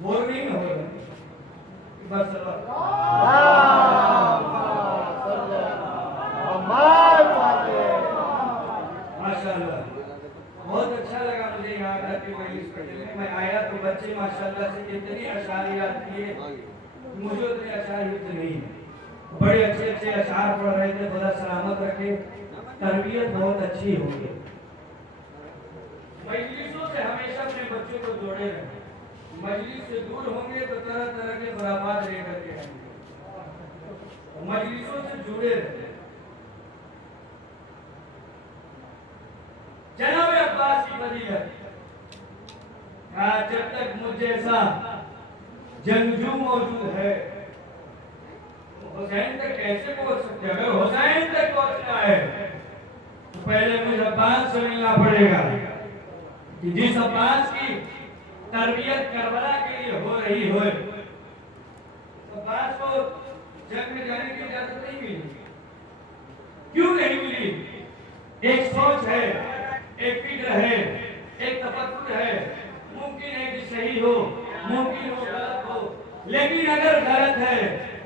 Bore नहीं हो रहा बस माशाल्लाह बहुत अच्छा लगा मुझे यहाँ आके मजलिस पढ़ने में। मैं आया तो बच्चे माशाल्लाह से इतनी अशार याद किए, मुझे उतने अशार युक्त नहीं है। बड़े अच्छे अच्छे अशार पढ़ रहे थे। खुदा सलामत रखे, तरबियत बहुत अच्छी होगी। मजलिसों से हमेशा अपने बच्चों को जोड़े रखें। मजलिस से दूर होंगे तो तरह तरह के खुराफात लेकर के आएंगे। मजलिसों से जुड़े रहे। जनाब अब्बास की फजीलत, जब तक मुझ जैसा जंगजू मौजूद है हुसैन तक कैसे पहुंच सकते? अगर हुसैन तक पहुंचना है तो पहले मुझे अब्बास से मिलना पड़ेगा कि जिस अब्बास की तरबियत करबला के लिए हो रही हो, अब्बास को जंग में जाने की इजाजत नहीं मिली। क्यों नहीं मिली? एक सोच है, एक फिक्र है, एक तफक्कुर है। मुमकिन है कि सही हो, मुमकिन हो गलत हो, लेकिन अगर गलत है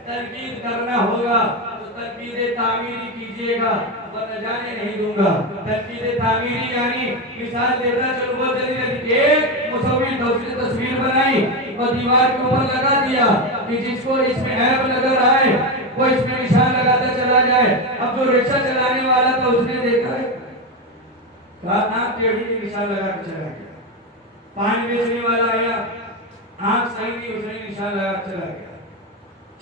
तनकीद करना होगा तो तनकीद तामीरी कीजिएगा, वरना जाने नहीं दूंगा। तनकीद तामीरी यानी मिसाल देता चलो बहुत जल्दी एक मुसव्विर तस्वीर बनाई और दीवार के ऊपर लगा दिया कि जिसको इसमें ऐब नजर आए वो इसमें निशान लगाता चला जाए। अब जो रिक्शा चलाने वाला था उसने देखा है, नाक टेढ़ी की निशान लगा के चला गया। पान बेचने वाला आया, आंख सही नहीं, उसने निशान लगा के चला गया।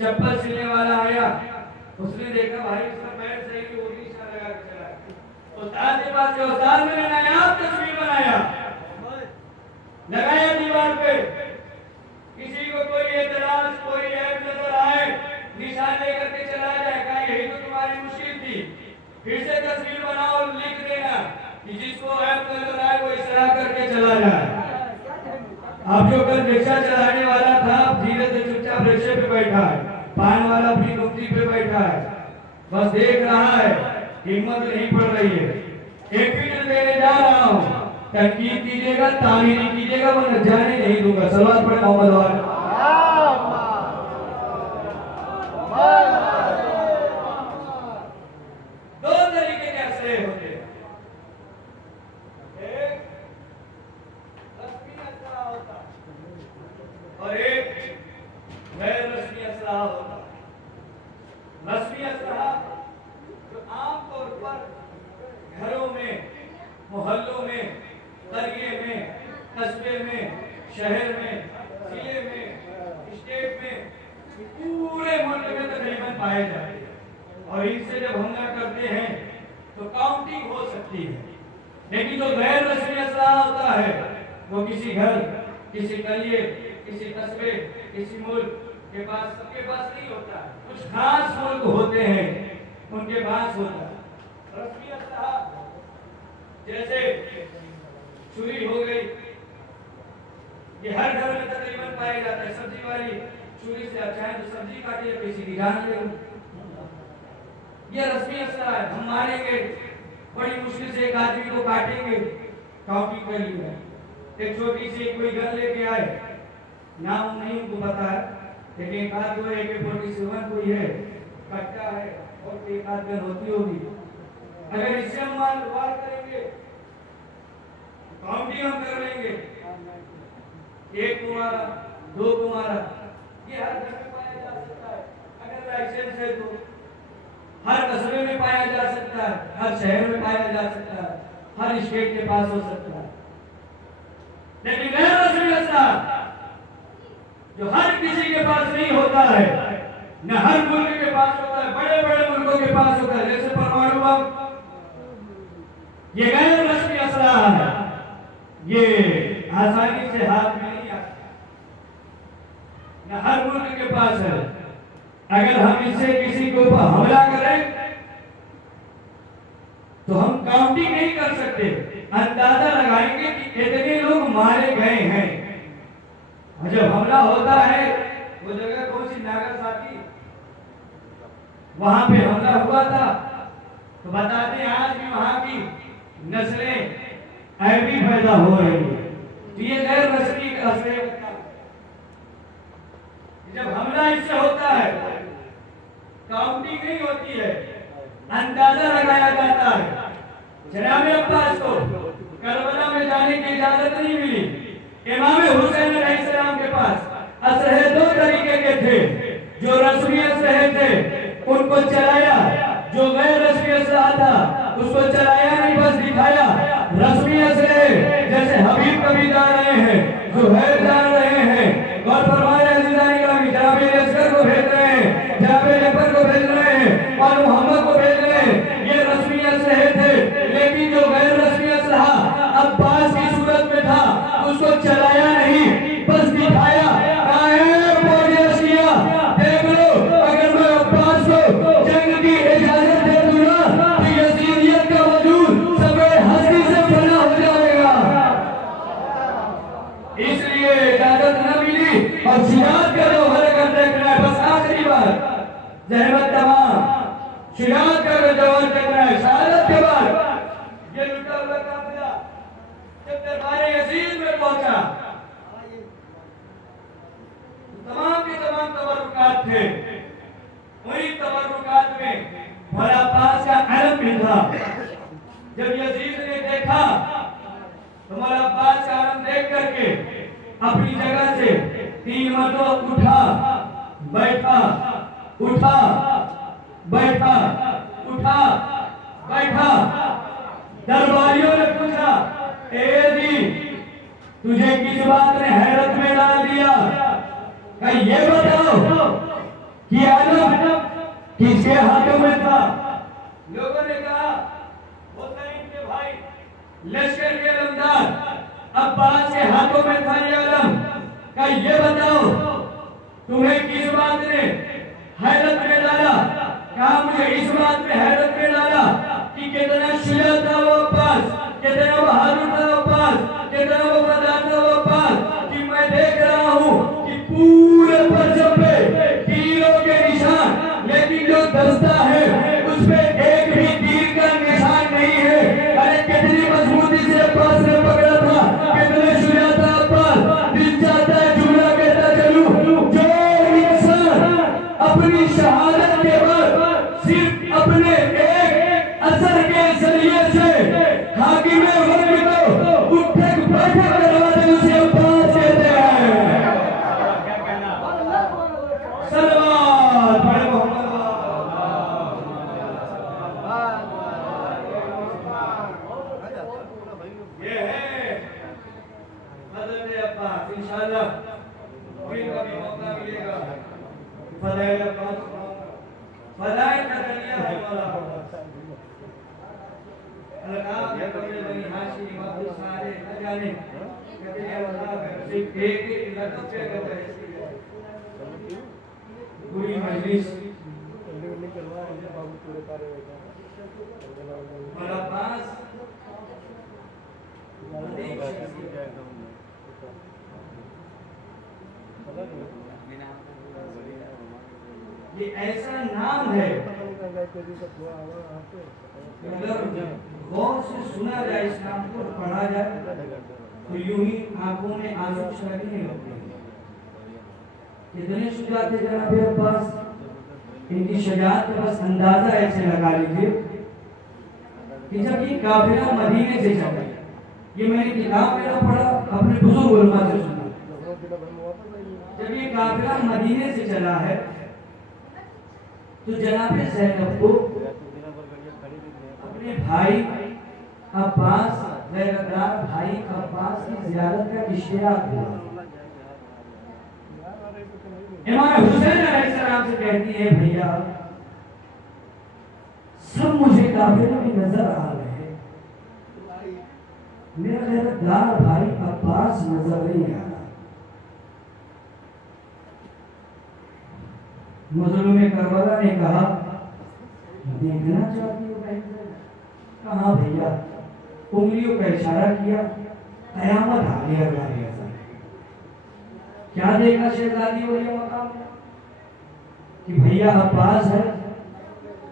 चप्पल सिलने वाला आया, उसने देखा भाई इसका पैर सही नहीं, वो भी निशान लगा के चला गया। उस्ताद के पास उस्ताद ने नायाब तस्वीर बनाया, लगाया दीवार पे। किसी को कोई एतराज, कोई ऐब नजर आए, निशान लेकर के चला जाए, कहा यही तो तुम्हारी मुश्किल थी। फिर से तस्वीर बनाओ और लिख देना कि जिसको ऐब नजर आए वो इसराह करके चला जाए। अब जो कल रिक्शा चलाने वाला था धीरे से चुपचाप रिक्शे पे बैठा है, पान वाला अपनी गुमती पे बैठा है, बस देख रहा है, हिम्मत नहीं पड़ रही है। एक फिक्र देने जा रहा हूँ, तनकीद कीजिएगा, तामीरी कीजिएगा, वरना जाने नहीं दूंगा। सलावत पढ़े मोहम्मद वाले। दो तरीके के असले होते हैं, एक रस्मी असला होता और एक गैर रस्मी असला होता। रस्मी असला जो आमतौर पर घरों में, मोहल्लों में, करिए में, कस्बे में, शहर में, जिले में, स्टेट में, पूरे मुल्क में तकरीबन पाए जाते हैं। और इनसे जब हमला करते हैं तो काउंटिंग हो सकती है। लेकिन जो गैर रस्मी असला होता है वो किसी घर, किसी कलिए, किसी कस्बे, किसी मुल्क के पास, सबके पास नहीं होता। कुछ खास मुल्क होते हैं उनके पास होता है रस्मी असला। जैसे छुरी हो गई, ये हर घर में तकरीबन पाया जाता है। सब्जी वाली छुरी से अच्छा है तो सब्जी काटिए, किसी की जान ले। ये रस्मी असला है। हम मारेंगे, बड़ी मुश्किल से एक आदमी को काटेंगे, काउंटिंग कर लिया। एक छोटी सी कोई गन लेके आए, नाम नहीं उनको पता है, लेकिन एक आध को AK-47 कोई है, कट्टा है और एक आध गन होती होगी। अगर इससे हम वार करेंगे, काउंटिंग हम कर लेंगे, एक को मारा, दो को मारा, ये हर घर में पाया जा सकता है। अगर लाइसेंस है तो हर कस्बे में पाया जा सकता है, हर शहर में पाया जा सकता है, हर स्टेट के पास हो सकता है। लेकिन गैर रस्मी असला जो हर किसी के पास नहीं होता है, न हर मुल्क के पास होता है, बड़े बड़े मुल्कों के पास होता है, जैसे परमाणु बम, ये गैर रस्मी असला है। ये आसानी से हाथ में नहीं आता, न हर मुल्क के पास है। अगर हम इससे किसी के ऊपर हमला करें तो हम काउंटिंग नहीं कर सकते, अंदाजा लगाएंगे कि इतने लोग मारे गए हैं। और जब हमला होता है, वो जगह कौन सी, नागासाकी, वहां पे हमला हुआ था, तो बताते हैं आज भी वहां की नस्लें ऐबी पैदा हो रही है। तो ये गैर रस्मी असले जब हमला इससे होता है, काउंटिंग नहीं होती है, अंदाजा लगाया जाता है। जनाब अब्बास को करबला में जाने की इजाजत नहीं मिली। इमाम हुसैन अलैहिस्सलाम के पास असलहे दो तरीके के थे। जो रस्मी असलहे थे उनको चलाया, जो गैर रस्मी असलहा था उसको चलाया नहीं, बस दिखाया। रस्मी असलहे जैसे हबीब कभी जा रहे हैं, जुहैर जा रहे हैं, और फरमाया अज़ीज़ान गिरामी जनाब असगर को भेज रहे हैं, जनाब जफर को भेज रहे हैं, और मोहम्मद को भेज रहे हैं। ये रस्मी असलहे थे। लेकिन जो गैर रस्मी असलहा अब्बास की सूरत में था उसको चलाया नहीं, बस दिखाया। देख लो, अगर मैं अब्बास को जंग की इजाजत दे दूंगा तो यजीदियत का वजूद सबे हस्ती से फना हो जाएगा। इसलिए इजाजत न मिली और जिहाद का जो हरकत देखना है, बस आखिरी बार जहमत तमाम जिहाद का जो जवान देखना है। शहादत के बाद ये लुटा हुआ काफिला जब दरबार यजीद में पहुंचा, तमाम के तमाम तबर्रुकात थे। वही तबर्रुकात में भला पास का अलम भी था। जब यजीद ने देखा तो मौला अब्बास का अलम देख करके अपनी जगह से 3 मरतबा उठा, बैठा, उठा, बैठा, उठा, बैठा। दरबारियों ने पूछा, ए जी तुझे किस बात ने हैरत में डाल दिया? ये बताओ कि आलम किसके हाथों में था? लोगों ने कहा हुसैन के भाई लश्कर के अलमदार अब्बास के हाथों में था ये आलम। का ये बताओ तुम्हें किस बात ने हैरत में डाला? कहा मुझे इस बात में हैरत में डाला कि कितना शुजा था वो अब्बास, कितना बहादुर था वो अब्बास, कितना वफादार था वो अब्बास, कि मैं देख रहा हूँ पूरे परचम पे तीरों के निशान, लेकिन जो दस्ता है उस पे एक भी तीर का निशान नहीं है। अरे कितनी मजबूती से अब्बास ने पकड़ा था, कितने शुजा था अब्बास। दिल चाहता है जुमला कहता चलूं, जो इंसान अपनी शहादत के बाद सिर्फ अपने एक असर के जरिए से हाकिमे वक्त को उठक बैठक करवा दे, उसे अब्बास कहते हैं। इंशाअल्लाह फिर कभी मौका मिलेगा। फदाइल अब्बास, फदाइल का दरिया है मौला अलकाब ये कबीर बनी हाशिम अब्दुल सारे न जाने कभी अल्लाह सिर्फ एक लक़ब पे कहते हैं। पूरी मजलिस मौला अब्बास ये ऐसा नाम है अगर गौर से सुना जाए, इस नाम को पढ़ा जाए तो यूं ही आंखों में आंसू छलकने लगते हैं। कितने शुजा थे जनाब अब्बास, इनकी शजाअत का बस अंदाजा ऐसे लगा लीजिए कि जब ये काफिला मदीने से चला, ये मैंने किताब में ना पढ़ा, अपने बुजुर्ग उलमा से सुना। जब ये काफिला मदीने से चला है तो जनाब ज़ैनब को अपने भाई अब्बास, गैरदार भाई अब्बास की ज़ियारत का इश्तियाक हुआ। इमाम हुसैन अलैहिस्सलाम से कहती है, भैया सब मुझे काफिले में नजर आ रहे हैं, मेरा गैरदार भाई अब्बास नजर नहीं आ रहा। मुज़ल्लुम करबला ने कहा, देखना चाहती हो बहन? कहा भैया, उंगलियों का इशारा किया, कयामत आ गया। क्या देखा शहजादी हो ये मकाम कि भैया अब्बास है,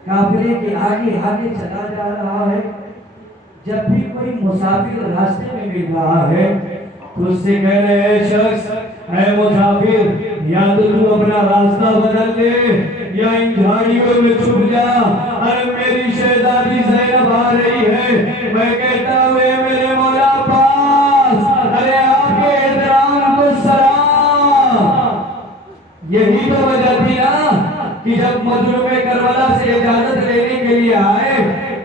काफिले के आगे आगे चला जा रहा है। जब भी कोई मुसाफिर रास्ते में मिल रहा है तो उससे कह रहे हैं, शख्स ऐ मुसाफिर या तो तू अपना रास्ता बदल ले या इन झाड़ियों में छुप जा। अरे मेरी शहजादी ज़ैनब आ रही है। मैं कहता हूँ मेरे मौला पास, अरे आपके एहतराम को सलाम। यही तो वजह थी ना कि जब मजलूम करबला से इजाजत लेने के लिए आए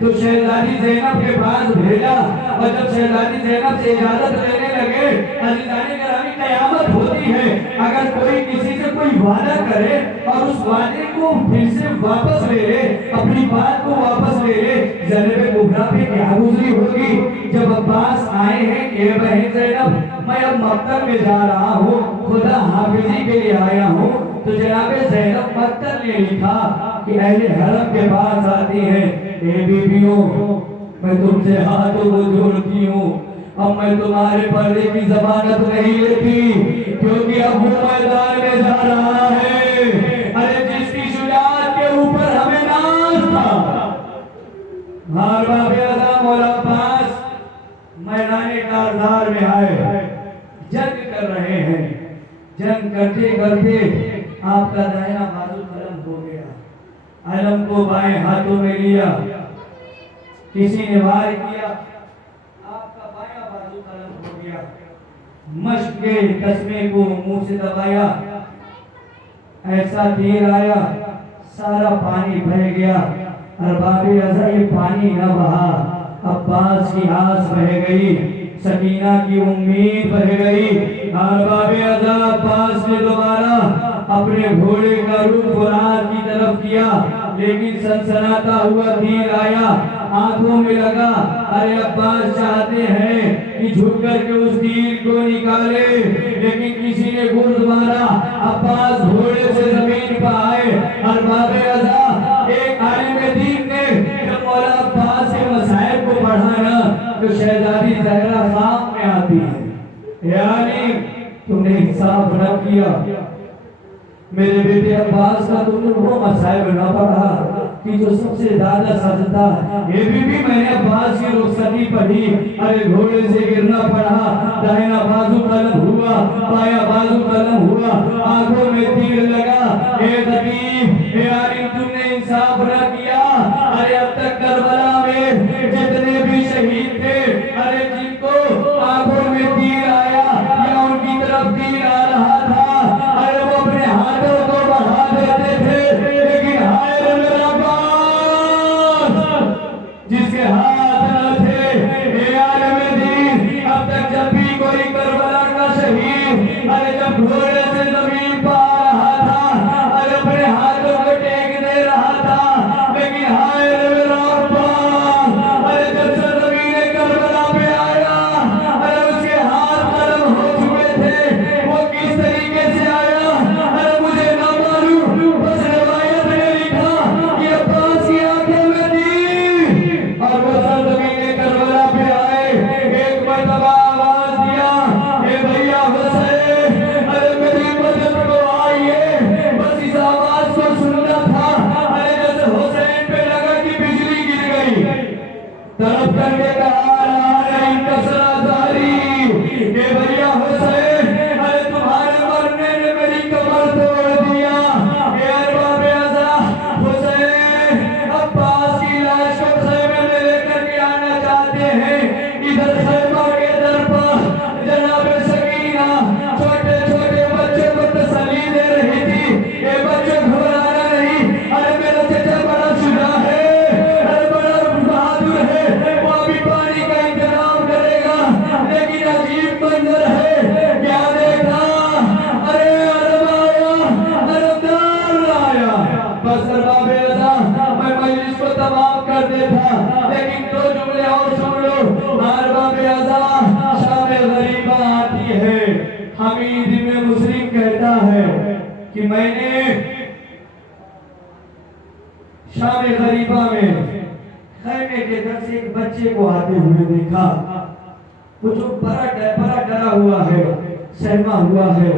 तो शहजादी ज़ैनब के पास भेजा, और जब शहजादी ज़ैनब से इजाजत लेने लगे, अज़ीज़ाने गिरामी कयामत होती है अगर कोई किसी से कोई वादा करे और उस वादे को फिर से वापस ले ले, अपनी बात को वापस ले ले, ज़ैनब कुबरा पे क्या गुजरी होगी। जब अब्बास आए हैं कि बहन ज़ैनब मैं अब मक्तब में जा रहा हूँ, खुदा हाफिजी के लिए आया हूँ, तो जनाब ज़ैनब मक्तब ने लिखा कि अहले हरम के पास आती है, ए बीबियों मैं तुमसे हाथों को जोड़ती हूँ, अब मैं तुम्हारे पर्दे की जमानत नहीं लेती, क्योंकि अब वो मैदान में जा रहा है, अरे जिसकी शुजाअत के ऊपर हमें नाज था। हार बाबे आज़म मौला पास मैदान कारदार में आए, जंग कर रहे हैं। जंग करते करते आपका दाहिना बाजू कलम हो गया, अलम को बाएं हाथों में लिया, किसी ने वार किया, आपका बायां बाजू कलम हो गया, मश्क के तस्मे को मुंह से दबाया, ऐसा तीर आया, सारा पानी बह गया। और बाबे अज़ा ये पानी न बहा, अब्बास की आस बह गई, सकीना की उम्मीद बह गई। और बाबे अज़ा अब्बास ने दोबारा अपने घोड़े का रुख फुरात की तरफ किया, लेकिन सनसनाता हुआ तीर आया, आंखों में लगा। अरे अब्बास चाहते हैं कि झुक करके उस तीर को निकाले, लेकिन किसी ने गुर्द मारा, अब्बास घोड़े से जमीन पर आए। और बाबे अज़ा एक आलिम दीन ने जब मौला अब्बास के मसाइब को पढ़ा ना, तो शहजादी ज़हरा सामने आती है, यानी तुमने इंसाफ न किया, मेरे बेटे अब्बास का तुमने वो मसाइब न पढ़ा कि जो सबसे ज्यादा सजता है। ये भी मैंने अब्बास की रुखसती पढ़ी, अरे घोड़े से गिरना पड़ा, दाहिना बाजू कलम हुआ, बायां बाजू कलम हुआ, आंखों में तीर लगा। ए तकीब, ए आलिम, तुमने इंसाफ न किया। अरे अब तक करबला में जितने भी शहीद थे, अरे जिनको आंखों में तीर आया या उनकी तरफ तीर आ रहा था, अरे वो अपने हाथों को बढ़ा देते थे, लेकिन हाय रे मेरा अब्बास जिसके हाथ न थे। ए आलिम दीन, अब तक जब भी कोई करबला का शहीद अरे जब घोड़े से जमीन पर आ रहा था, अरे अपने हाथों को टेक दे रहा था, लेकिन हाय रे मेरा अब्बास, अरे जब से ज़मीन करबला पे आया, अरे उसके हाथ कलम हो चुके थे। वो किस तरीके से आया, अरे मुझे ना मालूम, बस रिवायत में लिखा कि अब्बास की आंखों में थी और वो ज़मीन करबला पे आए। एक मरतबा आवाज दिया, ए भैया हुसैन, अरे मेरी मदद को आइए। बस इस आवाज को सुनना था, अरे जैसे हुसैन पे लगा कि बिजली गिर गई, तरफ करके कहा नहीं कसरा जारी, ए भैया हुसैन, अरे तुम्हारे मरने ने मेरी कमर तोड़ दिया। ए बाबे अज़ा हुसैन अब्बास की लाश को खैमे में लेकर के आना चाहते हैं। इधर खैमा के दर पर जनाब सकीना छोटे छोटे बच्चों को तसल्ली दे रही थी, ये बच्चे घबराना नहीं, अरे मेरा चचा बड़ा शुजा है, अरे बड़ा बहादुर है, वो अभी पानी का इंतजाम करेगा। लेकिन अजीब मंजर है, क्या देखा, अरे अरब आया, अरबदार आया। बस बाबे अज़ा मैं मजलिस को तमाम कर देता, लेकिन दो जुमले और सुन लो। हर बाबे अज़ा शाम गरीबा आती है, हमीद इब्न मुस्लिम कहता है कि मैंने शाम गरीबा में खैमे के दर से एक बच्चे को आते हुए देखा, वो जो बड़ा डरा हुआ है, सहमा हुआ है।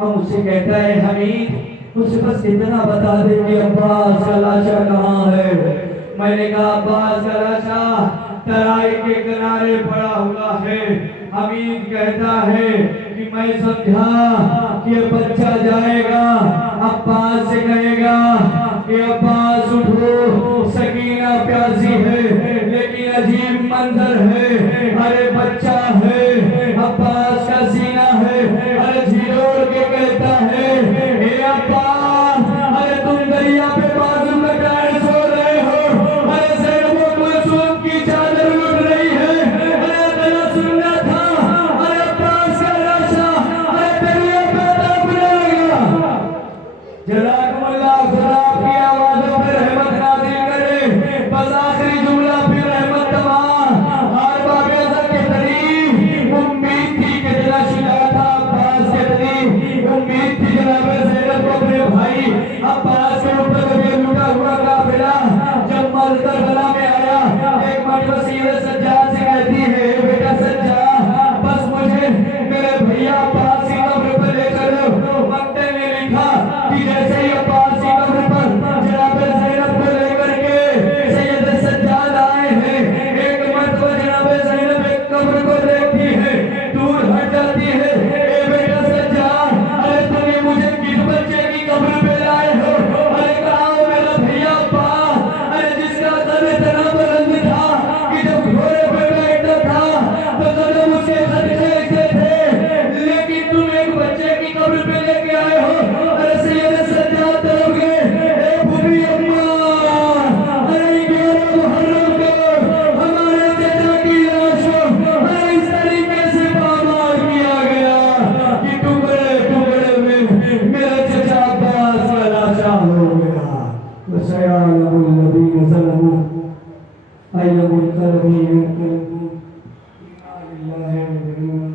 हम उससे कहता है हमीद, मुझसे बस इतना बता दे कि अब्बास का लाशा कहाँ है। मैंने कहा अब्बास का लाशा तराई के किनारे पड़ा हुआ है। हमीद कहता है कि मैं मैं समझा कि ये बच्चा जाएगा, अब्बास से कहेगा कि अब्बास उठो, सकीना प्यासी है। लेकिन अजीब मंजर है, अरे बच्चा है, अब्बास का सीना है, अरे झिझोड़ के कहता है, हे अब्बास, अरे तुम दरिया पे बाजू कटाए सो रहे हो, अरे ज़ैनब कुलसूम की चादर उड़ रही है, अरे तेरा सुनना था, अरे अब्बास का लाशा, अरे दरिया पे दबने लगा। जज़ाकुमुल्लाह, खुदा आपकी आवाज़ों पे रहमत नाज़िल करे। बस आखिरी जुमला फिर रहमत तमाम। और बाबेज़ा के तरीफ उम्मीद थी कि जना शुजा था अब्बास के तरीफ उम्मीद थी जनाब ज़ैनब को अपने भाई अब्बास के ऊपर कभी लूटा हुआ काफिला जब मर करबला में आया, एक मर्द वसीर सज्जाद से कहती है, बेटा सज्जाद, बस मुझे मेरे भैया अब्बास की कब्र पर ले चलो। मक्ते में लिखा कि जैसे ही अब्बास की कब्र पर जनाब ज़ैनब को लेकर के सैयद सज्जाद आए हैं, एक मर्तबा जनाब ज़ैनब एक कब्र को देखती है, दूर हट जाती है। ए बेटा सज्जाद, अरे तुमने मुझे किस बच्चे की कब्र पे लाए हो? अरे कहा हो मेरा भैया अब्बास, अरे जिसका कद इतना बुलंद था कि जब घोड़े पे बैठता था तो कदम उसके खटखटे थे, लेकिन तुम एक बच्चे की कब्र पे लेके आए हो। अरे सैयद सज्जाद तरफ गए, ए भूमि अम्मा, अरे 11 मुहर्रम को हमारे चचा की लाश को अरे इस तरीके से पामार किया गया कि टुकड़े टुकड़े में मेरा चचा अब्बास का लाशा हो गया। वसयालमुल नबी ज़लमु अय्यमुल कल्बी इन्ना लिल्लाहि व इन्ना इलैहि राजिऊन।